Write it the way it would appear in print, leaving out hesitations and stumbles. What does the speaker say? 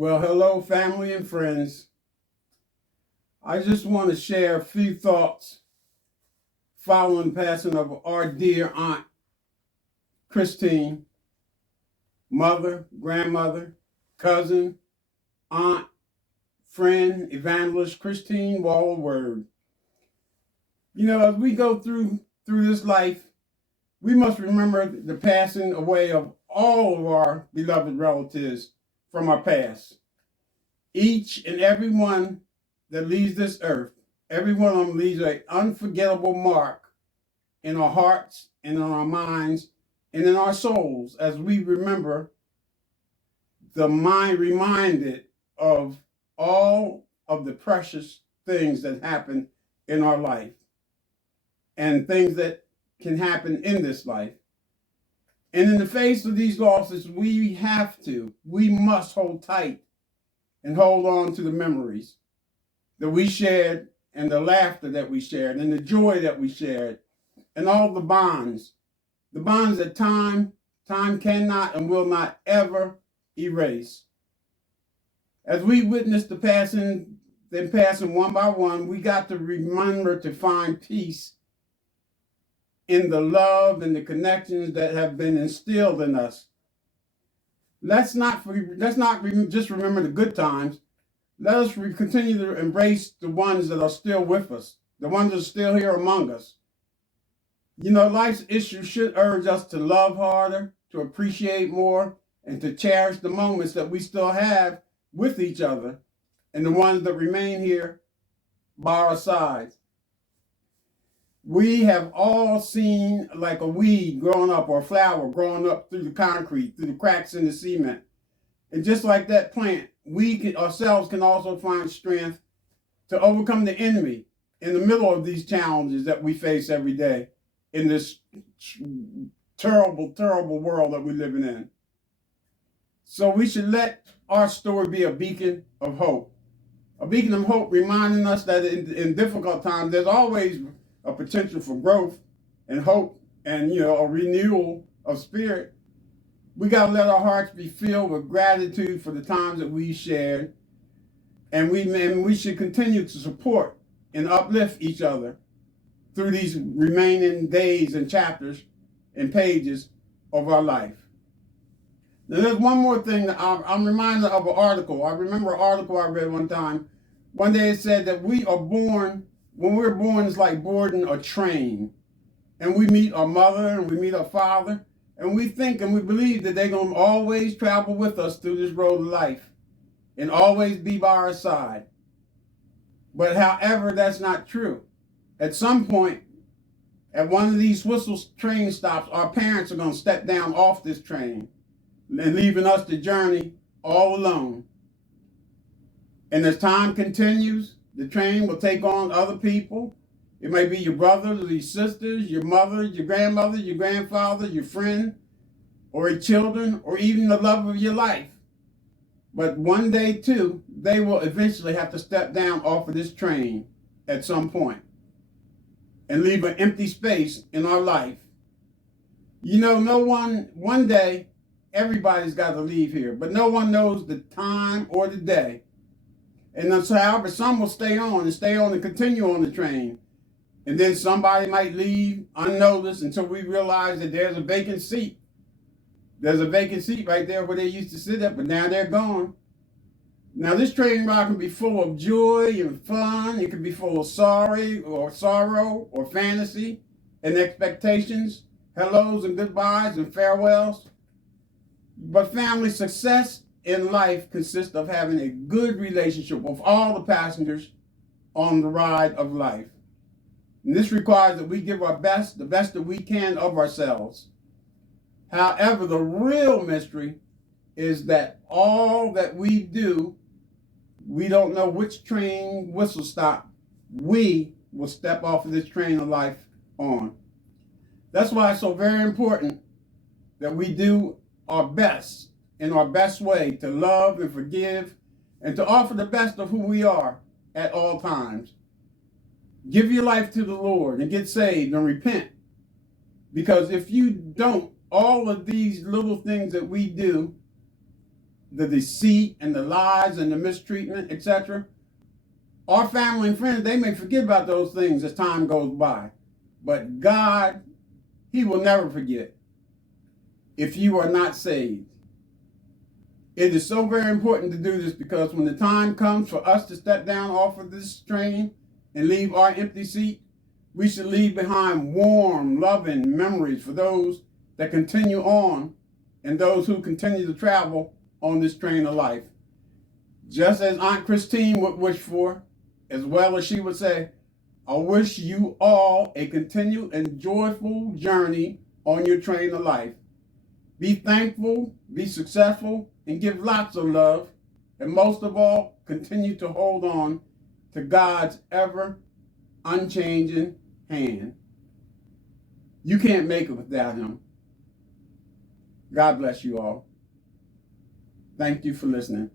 Well, hello, family and friends. I just want to share a few thoughts following the passing of our dear Aunt Christine, mother, grandmother, cousin, aunt, friend, evangelist Christine Wallward. As we go through this life, we must remember the passing away of all of our beloved relatives from our past. Each and every one that leaves this earth, every one of them leaves an unforgettable mark in our hearts and in our minds and in our souls as we remember reminded of all of the precious things that happen in our life and things that can happen in this life. And in the face of these losses, we must hold tight and hold on to the memories that we shared and the laughter that we shared and the joy that we shared and all the bonds that time cannot and will not ever erase. As we witness them passing one by one, we got to remember to find peace in the love and the connections that have been instilled in us. Let's not just remember the good times. Let us continue to embrace the ones that are still with us, the ones that are still here among us. Life's issues should urge us to love harder, to appreciate more, and to cherish the moments that we still have with each other and the ones that remain here by our sides. We have all seen like a weed growing up or a flower growing up through the concrete, through the cracks in the cement. And just like that plant, we ourselves can also find strength to overcome the enemy in the middle of these challenges that we face every day in this terrible, terrible world that we're living in. So we should let our story be a beacon of hope. A beacon of hope reminding us that in difficult times, there's always a potential for growth and hope and, a renewal of spirit. We got to let our hearts be filled with gratitude for the times that we shared. And we should continue to support and uplift each other through these remaining days and chapters and pages of our life. Now, there's one more thing that I'm reminded of an article. I remember an article I read one time. One day it said that when we're born, it's like boarding a train. And we meet our mother and we meet our father. And we think and we believe that they're going to always travel with us through this road of life and always be by our side. But however, that's not true. At some point, at one of these whistle train stops, our parents are going to step down off this train and leaving us the journey all alone. And as time continues, the train will take on other people. It may be your brothers or your sisters, your mother, your grandmother, your grandfather, your friend, or your children, or even the love of your life. But one day, too, they will eventually have to step down off of this train at some point and leave an empty space in our life. One day, everybody's got to leave here, but no one knows the time or the day. And so, however, some will stay on and continue on the train. And then somebody might leave unnoticed until we realize that there's a vacant seat. There's a vacant seat right there where they used to sit at, but now they're gone. Now, this train ride can be full of joy and fun. It can be full of sorrow or fantasy and expectations, hellos and goodbyes and farewells. But family success in life consists of having a good relationship with all the passengers on the ride of life. And this requires that we give our best, the best that we can of ourselves. However, the real mystery is that all that we do, we don't know which train whistle stop we will step off of this train of life on. That's why it's so very important that we do our best in our best way to love and forgive and to offer the best of who we are at all times. Give your life to the Lord and get saved and repent. Because if you don't, all of these little things that we do the deceit and the lies and the mistreatment, etc. Our family and friends, they may forget about those things as time goes by. But God, He will never forget if you are not saved. It is so very important to do this, because when the time comes for us to step down off of this train and leave our empty seat, we should leave behind warm, loving memories for those that continue on and those who continue to travel on this train of life. Just as Aunt Christine would wish for, as well as she would say, I wish you all a continued and joyful journey on your train of life. Be thankful, be successful, and give lots of love. And most of all, continue to hold on to God's ever unchanging hand. You can't make it without Him. God bless you all. Thank you for listening.